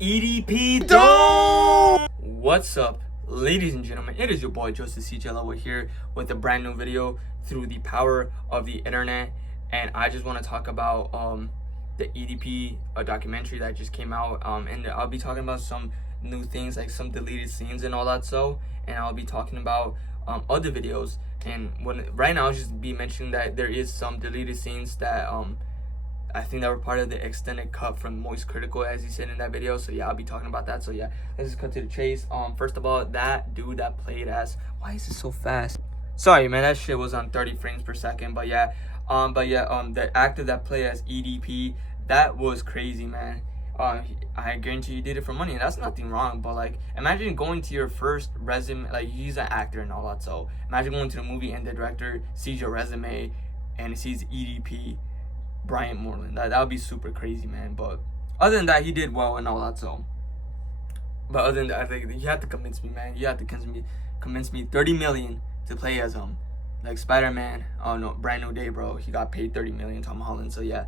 EDP Dome! What's up, ladies and gentlemen? It is your boy Joseph CJ over here with a brand new video through the power of the internet, and I just want to talk about the EDP documentary that just came out, and I'll be talking about some new things like some deleted scenes and all that. And I'll be talking about other videos, and right now I'll just be mentioning that there is some deleted scenes that I think that were part of the extended cut from Moist Critical, as he said in that video. So yeah, I'll be talking about that. So yeah, let's just cut to the chase. First of all, that dude that played as, why is it so fast? Sorry man, that shit was on 30 frames per second. But yeah, the actor that played as EDP, that was crazy, man. I guarantee you did it for money, and that's nothing wrong. But like, imagine going to your first resume, like he's an actor and all that. So imagine going to the movie and the director sees your resume and he sees EDP. Brian Moreland. That would be super crazy, man. But other than that, he did well and all that. So, but other than that, I think you have to convince me, man. You have to convince me 30 million to play as like Spider-Man. Oh no, Brand New Day, bro. He got paid 30 million, Tom Holland. So yeah,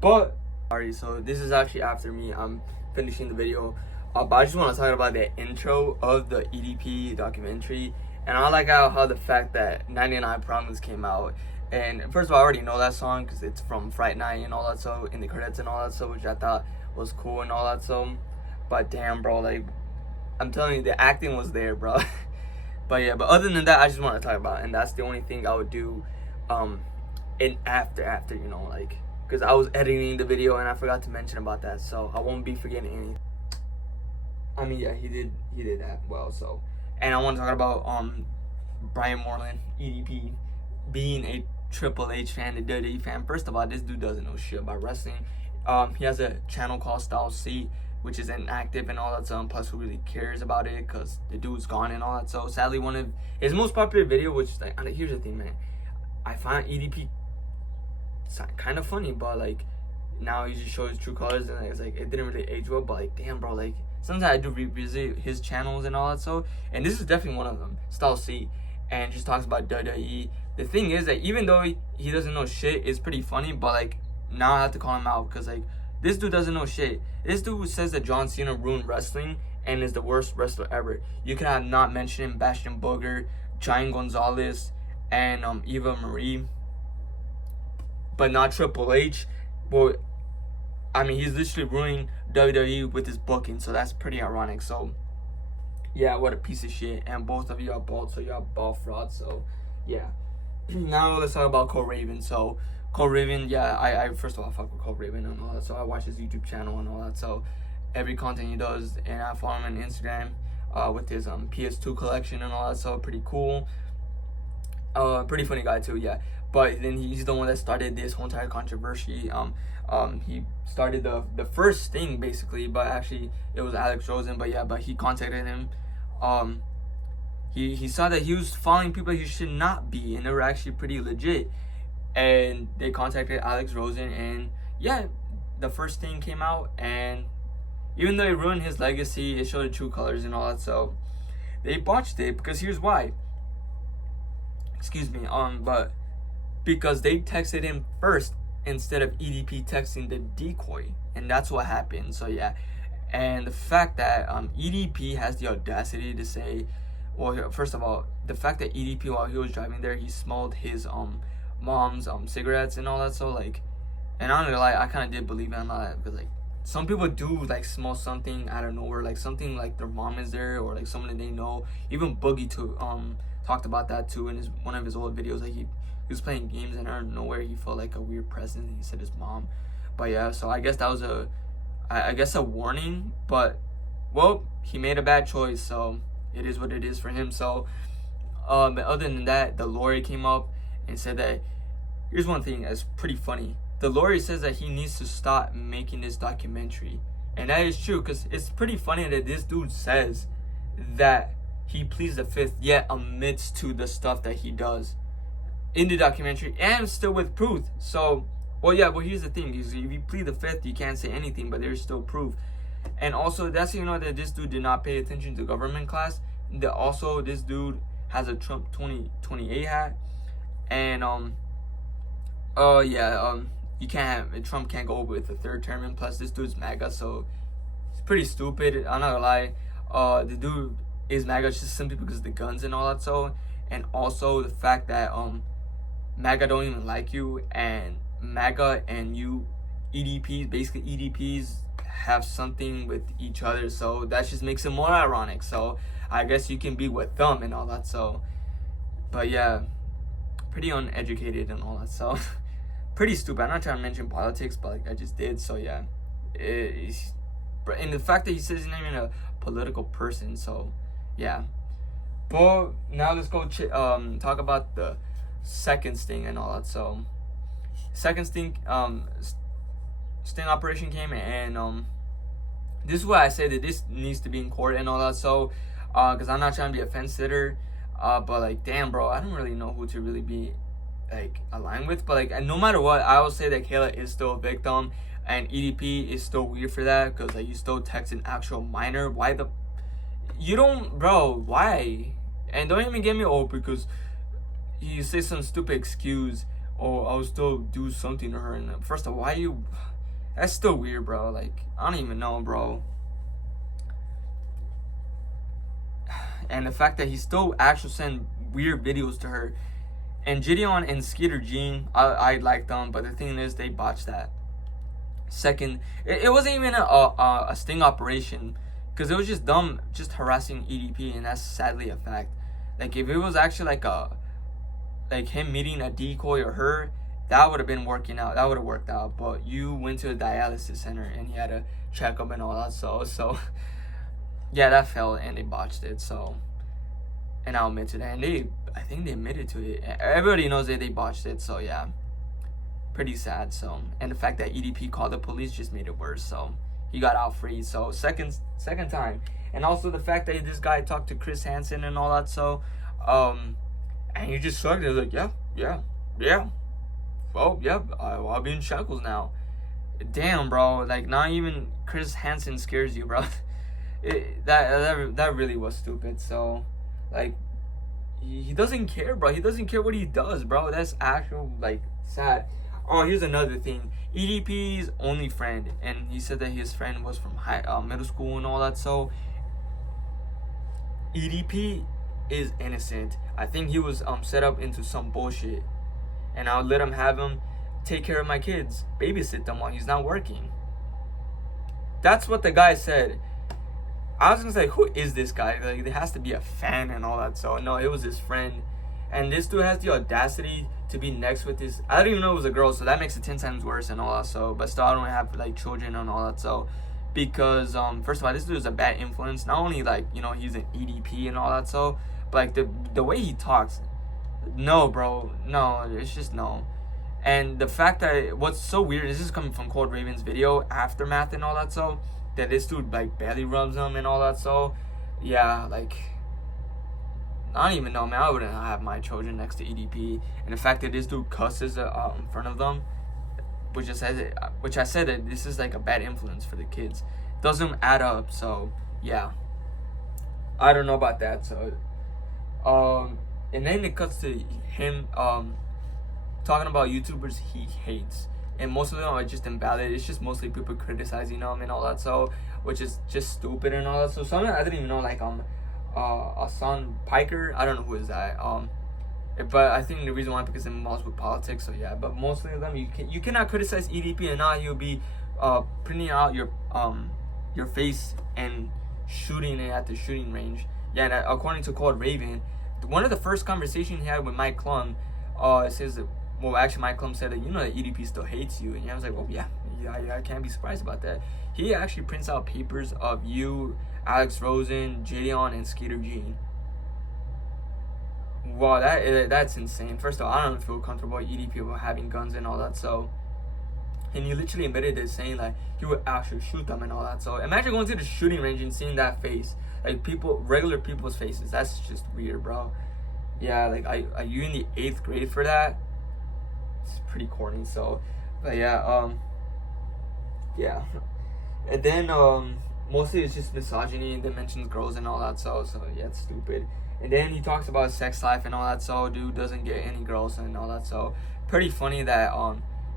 but sorry. So this is actually after me. I'm finishing the video, but I just want to talk about the intro of the EDP documentary, and I like how the fact that 99 Problems came out. And first of all, I already know that song because it's from Fright Night and all that, so in the credits and all that, so which I thought was cool and all that. So, but damn, bro, like I'm telling you, the acting was there, bro. But yeah, but other than that, I just want to talk about, and that's the only thing I would do, in after you know, like, because I was editing the video and I forgot to mention about that, so I won't be forgetting anything. I mean, yeah, he did that well. So, and I want to talk about Brian Moreland, EDP, being a Triple H fan, a WWE fan. First of all, this dude doesn't know shit about wrestling. He has a channel called Style C, which is inactive and all that stuff. Plus, who really cares about it? Because the dude's gone and all that. So sadly, one of his most popular video, which is like, here's the thing, man. I find EDP kind of funny, but like now he just shows his true colors, and it's like it didn't really age well. But like, damn, bro, like sometimes I do revisit his channels and all that. So, and this is definitely one of them, Style C, and just talks about WWE. The thing is that even though he doesn't know shit, it's pretty funny, but like now I have to call him out because like this dude doesn't know shit. This dude says that John Cena ruined wrestling and is the worst wrestler ever. You could have not mentioned Bastion Booger, Giant Gonzalez, and Eva Marie, but not Triple H. Well, I mean, he's literally ruining WWE with his booking, so that's pretty ironic. So yeah, what a piece of shit. And both of you are bald, so y'all bald fraud. So yeah. Now let's talk about Cole Raven. So Cole Raven, yeah, I first of all, I fuck with Cole Raven and all that. So I watch his YouTube channel and all that. So every content he does, and I follow him on Instagram with his PS2 collection and all that. So pretty cool. Pretty funny guy too, yeah. But then he's the one that started this whole entire controversy. He started the first thing basically, but actually it was Alex Rosen. But yeah, but he contacted him. He saw that he was following people he should not be, and they were actually pretty legit. And they contacted Alex Rosen, and yeah, the first thing came out, and even though it ruined his legacy, it showed the true colors and all that. So they botched it because here's why. Excuse me. But because they texted him first instead of EDP texting the decoy, and that's what happened. So yeah, and the fact that EDP has the audacity to say, well, first of all, the fact that EDP, while he was driving there, he smelled his mom's cigarettes and all that. So like, and I'm not gonna lie, I kind of did believe in that, because like some people do like smell something out of nowhere, like something like their mom is there, or like someone that they know. Even Boogie too talked about that too in one of his old videos. Like he was playing games, and out of nowhere he felt like a weird presence, and he said his mom. But yeah, so I guess that was a warning. But well, he made a bad choice, so it is what it is for him. So but other than that, the lawyer came up and said that, here's one thing that's pretty funny. The lawyer says that he needs to stop making this documentary, and that is true, because it's pretty funny that this dude says that he pleads the fifth, yet admits to the stuff that he does in the documentary, and still with proof. So well, yeah, but here's the thing, is if you plead the fifth, you can't say anything, but there's still proof. And also, that's, you know, that this dude did not pay attention to government class. That also, this dude has a Trump 2028 hat, and you can't have, Trump can't go with the third term, and plus this dude's MAGA, so It's pretty stupid. I'm not gonna lie. The dude is MAGA just simply because of the guns and all that. So, and also the fact that MAGA don't even like you, and MAGA and you EDPs, basically EDPs, have something with each other. So that just makes it more ironic. So I guess you can be with them and all that. So, but yeah, pretty uneducated and all that. So pretty stupid. I'm not trying to mention politics, but like I just did. So yeah, and the fact that he says he's not even a political person. So yeah. But now let's go talk about the second sting and all that. So second sting sting operation came, and this is why I say that this needs to be in court and all that. So because I'm not trying to be a fence sitter, but like damn bro, I don't really know who to really be like aligned with. But like no matter what, I will say that Kayla is still a victim, and EDP is still weird for that, because like you still text an actual minor. Why the you don't, bro? Why? And don't even get me because you say some stupid excuse, or I'll still do something to her. And first of all, why you? That's still weird, bro. Like I don't even know, bro. And the fact that he still actually send weird videos to her. And Gideon and Skeeter Jean, I like them, but the thing is, they botched that. Second, it wasn't even a sting operation, because it was just dumb, just harassing EDP, and that's sadly a fact. Like if it was actually like him meeting a decoy or her, that would have been working out. That would have worked out. But you went to a dialysis center and he had a checkup and all that. So yeah, that failed and they botched it. So, and I'll admit to that. And I think they admitted to it. Everybody knows that they botched it. So yeah, pretty sad. So, and the fact that EDP called the police just made it worse. So he got out free. So second time. And also the fact that this guy talked to Chris Hansen and all that. So and he just shrugged. He was like, yeah. Well, yeah, I'll be in shackles now. Damn, bro. Like, not even Chris Hansen scares you, bro. That really was stupid. So, like, he doesn't care, bro. He doesn't care what he does, bro. That's actual, like, sad. Oh, here's another thing. EDP's only friend, and he said that his friend was from middle school and all that. So, EDP is innocent. I think he was set up into some bullshit, and I'll let him have him take care of my kids, babysit them while he's not working. That's what the guy said. I was gonna say, who is this guy? Like, there has to be a fan and all that. So no, it was his friend, and this dude has the audacity to be next with this. I didn't even know it was a girl, so that makes it 10 times worse and all that. So, but still, I don't have like children and all that. So, because first of all, this dude is a bad influence. Not only like he's an EDP and all that. So, but like the way he talks, no, bro, no, it's just no. And the fact that what's so weird is this is coming from Cold Raven's video aftermath and all that. So that this dude like belly rubs him and all that. So yeah, like I don't even know, man. I wouldn't have my children next to EDP. And the fact that this dude cusses in front of them, which I said that this is like a bad influence for the kids, doesn't add up. So yeah, I don't know about that. So and then it cuts to him talking about YouTubers he hates, and most of them are just invalid. It's just mostly people criticizing him and all that. So, which is just stupid and all that. So some I didn't even know, like Asan Piker. I don't know who is that. But I think the reason why, because it involves with politics. So yeah, but mostly of them you cannot criticize EDP and now you'll be printing out your face and shooting it at the shooting range. Yeah, and according to Cold Raven, one of the first conversations he had with Mike Klum, it says that, well, actually Mike Klum said that that EDP still hates you, and I was like, well, yeah, I can't be surprised about that. He actually prints out papers of you, Alex Rosen, Gideon, and Skeeter Jean. Wow, that's insane. First of all, I don't feel comfortable with EDP having guns and all that. So, and he literally admitted it, saying like he would actually shoot them and all that. So imagine going to the shooting range and seeing that face, like regular people's faces. That's just weird, bro. Yeah, like are you in the 8th grade for that? It's pretty corny. So, but yeah, yeah, and then mostly it's just misogyny and mentions girls and all that. So yeah, it's stupid. And then he talks about sex life and all that. So dude doesn't get any girls and all that. So pretty funny that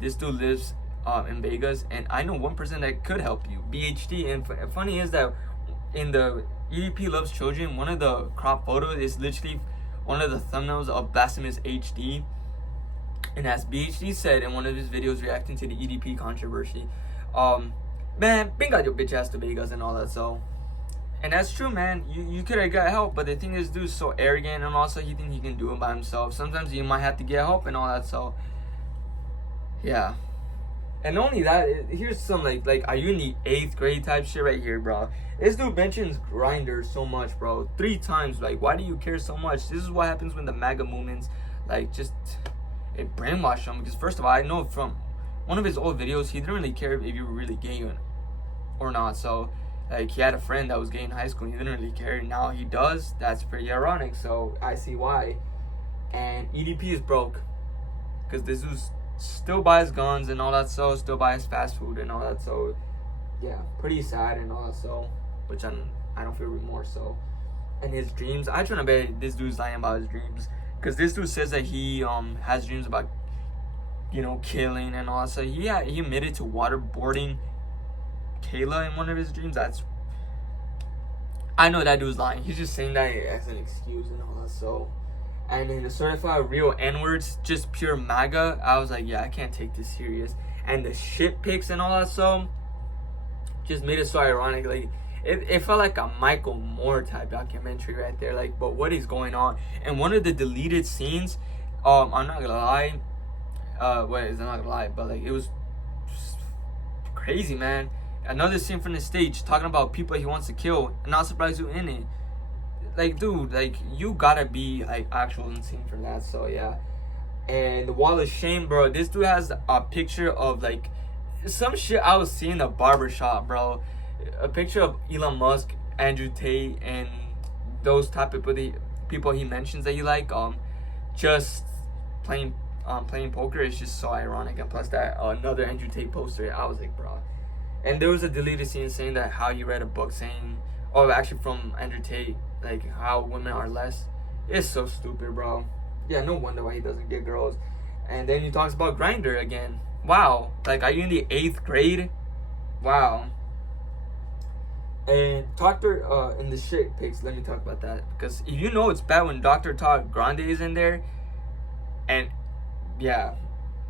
this dude lives in Vegas, and I know one person that could help you, BHD. And funny is that in the EDP Loves Children, one of the crop photos is literally one of the thumbnails of Blasphemous HD. And as BHD said in one of his videos reacting to the EDP controversy, man, bring out your bitch ass to Vegas and all that. So, and that's true, man. You could have got help, but the thing is, dude's so arrogant, and also he thinks he can do it by himself. Sometimes you might have to get help and all that. So, yeah. And only that, here's some like are you in the 8th grade type shit right here, bro? This dude mentions Grindr so much, bro. 3 times. Like, why do you care so much? This is what happens when the MAGA movements, like, just it brainwashed him. Because first of all, I know from one of his old videos, he didn't really care if you were really gay or not. So, like, he had a friend that was gay in high school, and he didn't really care. Now he does. That's pretty ironic. So I see why. And EDP is broke because this dude's still buys guns and all that, so still buys fast food and all that. So yeah, pretty sad and all that. So, which I don't feel remorse. So, and his dreams, I trying to bet this dude's lying about his dreams, because this dude says that he has dreams about, you know, killing and all that. So he admitted to waterboarding Kayla in one of his dreams. I know that dude's lying. He's just saying that as an excuse and all that. So, and in the certified real N-words, just pure MAGA, I was like, yeah, I can't take this serious. And the shit pics and all that, so just made it so ironic. Like, it felt like a Michael Moore type documentary right there. Like, but what is going on? And one of the deleted scenes, I'm not gonna lie, I'm not gonna lie, but like, it was crazy, man. Another scene from the stage talking about people he wants to kill, and not surprised you in it. Like, dude, like, you gotta be like actual insane for that. So yeah. And the wall of shame, bro, this dude has a picture of like some shit I was seeing in the barbershop, bro. A picture of Elon Musk, Andrew Tate, and those type of people he mentions that you like, just playing poker is just so ironic. And plus that another Andrew Tate poster, I was like, bro. And there was a deleted scene saying that how you read a book saying, oh, actually from Andrew Tate, like how women are less. It's so stupid, bro. Yeah, no wonder why he doesn't get girls. And then he talks about Grindr again. Wow. Like, are you in the 8th grade? Wow. And Dr. in the shit pics, let me talk about that. Because if you know it's bad when Dr. Todd Grande is in there. And yeah,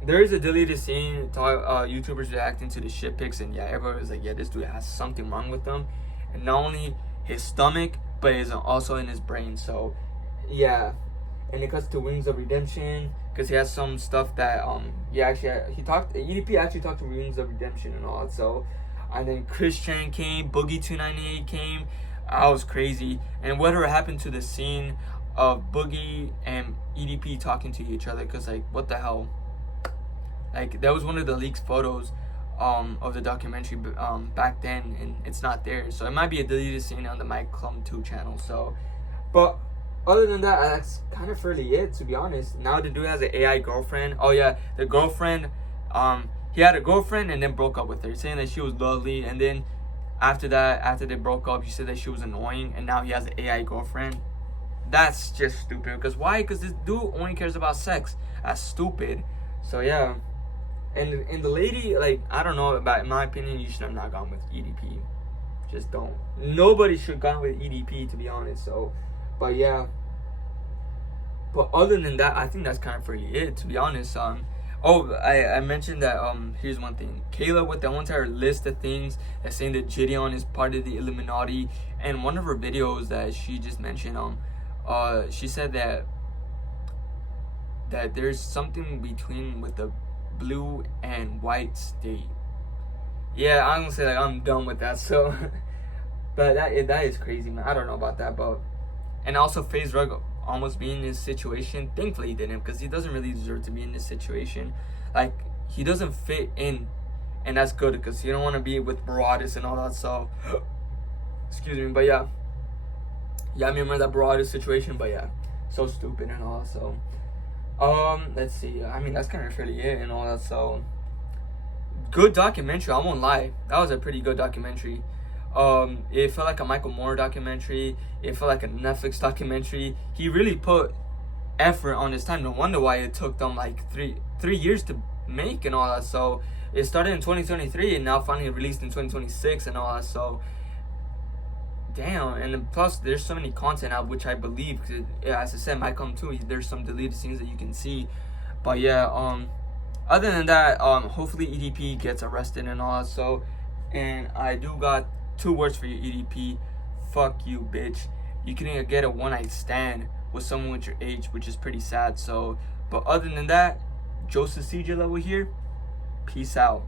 there is a deleted scene, YouTubers reacting to the shit pics, and yeah, everyone was like, yeah, this dude has something wrong with him. And not only his stomach, but it's also in his brain. So yeah. And it cuts to Wings of Redemption, because he has some stuff that EDP actually talked to Wings of Redemption and all that. So, and then Chris Chan came, Boogie 298 came. I was crazy. And whatever happened to the scene of Boogie and EDP talking to each other, because like, what the hell? Like, that was one of the leaked photos of the documentary back then, and it's not there. So it might be a deleted scene on the Mike Clum 2 channel. So, but other than that, that's kind of fairly it, to be honest. Now the dude has an AI girlfriend. Oh yeah, the girlfriend, he had a girlfriend and then broke up with her, saying that she was lovely. And then after that, after they broke up, he said that she was annoying, and now he has an AI girlfriend. That's just stupid. Because why? Because this dude only cares about sex. That's stupid. So yeah. And the lady, like, I don't know, but in my opinion, you should have not gone with EDP. Just don't. Nobody should have gone with EDP, to be honest. So, but yeah. But other than that, I think that's kind of really it, to be honest. I mentioned that, here's one thing. Kayla with the whole entire list of things that saying that Gideon is part of the Illuminati. And one of her videos that she just mentioned, she said that there's something between with the blue and white state. Yeah, I'm gonna say, like, I'm done with that. So, but that is crazy, man. I don't know about that, but and also FaZe Rug almost being in this situation. Thankfully he didn't, because he doesn't really deserve to be in this situation. Like, he doesn't fit in, and that's good, because he don't want to be with Broadus and all that. So, excuse me, but yeah, I remember that Broadus situation. But yeah, so stupid and all. So, let's see. I mean, that's kind of really it and all that. So, good documentary. I won't lie. That was a pretty good documentary. It felt like a Michael Moore documentary. It felt like a Netflix documentary. He really put effort on his time. No wonder why it took them like three years to make and all that. So it started in 2023 and now finally released in 2026 and all that. So damn. And then plus there's so many content out, which I believe, cause as I said, might come too. There's some deleted scenes that you can see. But yeah, other than that, hopefully EDP gets arrested and all that. So, and I do got 2 words for you, EDP. Fuck you, bitch. You can't get a one-night stand with someone with your age, which is pretty sad. So, but other than that, Joseph CJ level here. Peace out.